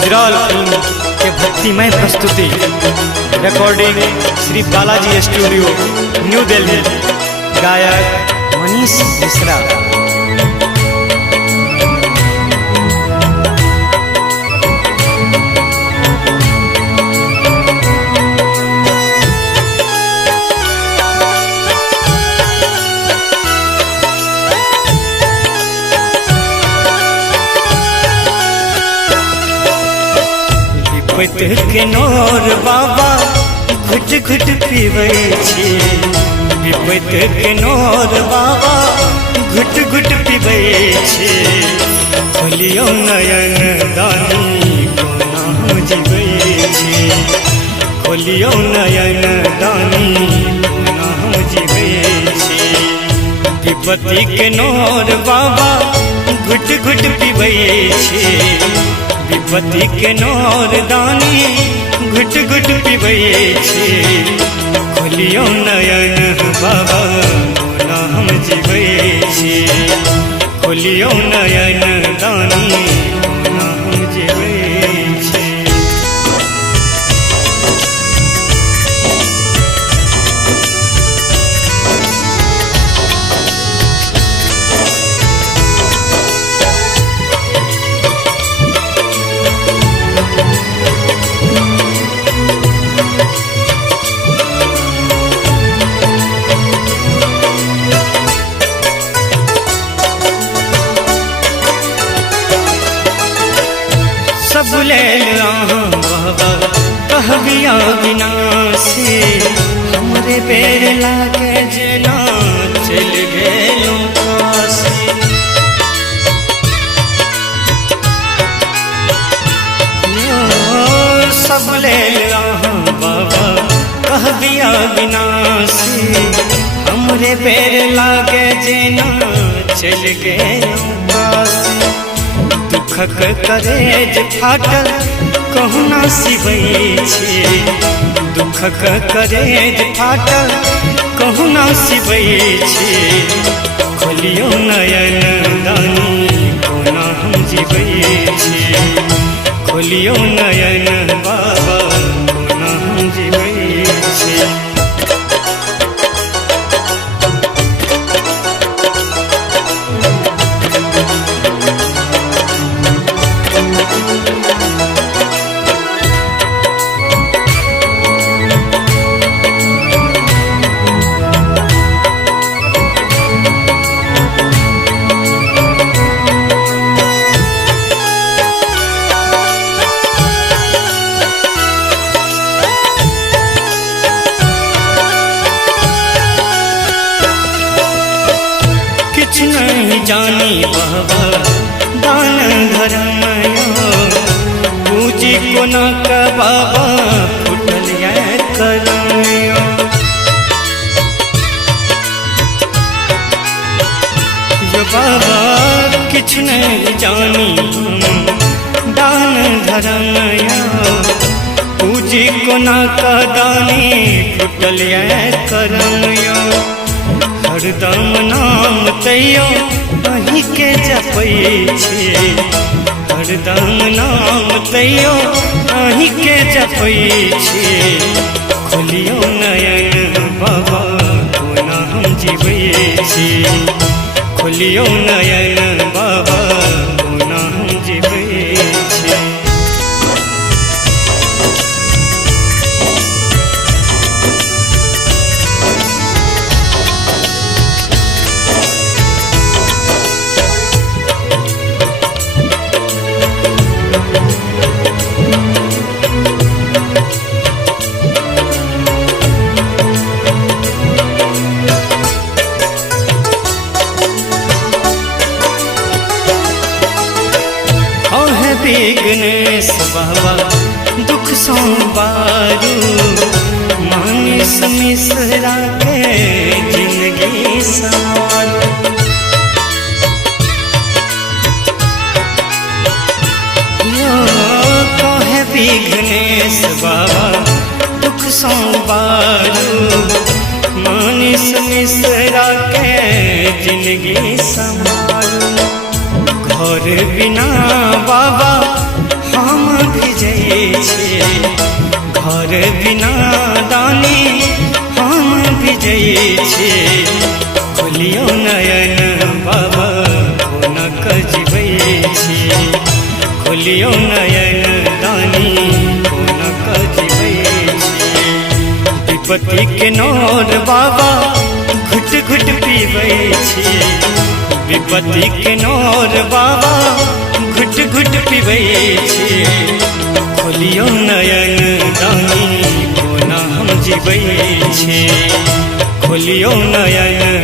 Gujral film के भक्तिमय प्रस्तुति। Recording Shri Balaji studio, new Delhi. गायक मनीष मिश्रा। विपत के नोर बाबा घुट घुट पीबै छी, विपत के नोर बाबा घुट घुट पीबै छी। खोलियो नयन दानी कोना हम जीबै छी, खोलियो नयन दानी कोना हम जीबै छी। विपत्ति के नोर बाबा घुट घुट पीबै छी, विपत्ति के नोर दानी घुट घुट पीबै छी। खोलियो नयन बाबा कोना हम जीबै छी, खोलियो नयन दानी कोना हम जीबै छी। सब लेल बाबा कहबिया विनाशी, हमरे बेर लागे जेना चल गेलूं काशी। सब लेल बाबा कहबिया विनाशी, हमरे बेर लागे जेना चल गेलूं काशी। दुखक करेज फाटल कहुना सिबै छी, दुखक करेज फाटल कहुना सिबै छी। खोलियो नयन दानी कोना हम जीबै छी, खोलियो नयन बाबा कोना हम जीबै छी। किछ नहीं जानी बाबा दान धर्म पूजी कोना का बाबा फुटल करमियो। यो बाबा किछ नहीं जानी दान धर्म पूजी कोना का दानी फुटल करमियो। हरदम नाम तैयो अहीं के जपै छी, हरदम नाम तैयो अहीं के जपै छी। खोलियो नयन बाबा कोना हम जीबै छी, खोलियो नयन बाबा कोना हम जीबै छी। विघ्नेश बाबा दुख संवारू, मनीष मिश्रा के जिंदगी संवारू। कहे विघ्नेश बाबा दुख संवारू, मनीष मिश्रा के जिंदगी संवारू। घर बिना बाबा हम तोहरे बिना दानी हम विजयी छी खोलियो नयन बाबा कोना कजबै छी खोलियो नयन दानी कोना कजबै छी विपत्ति के नौर बाबा घुट घुट पीबै छी विपत्ति के नौर बाबा घुट घुट पीबै छी खोलियो नयन दानी कोना हम जीबै छी खोलियो नयन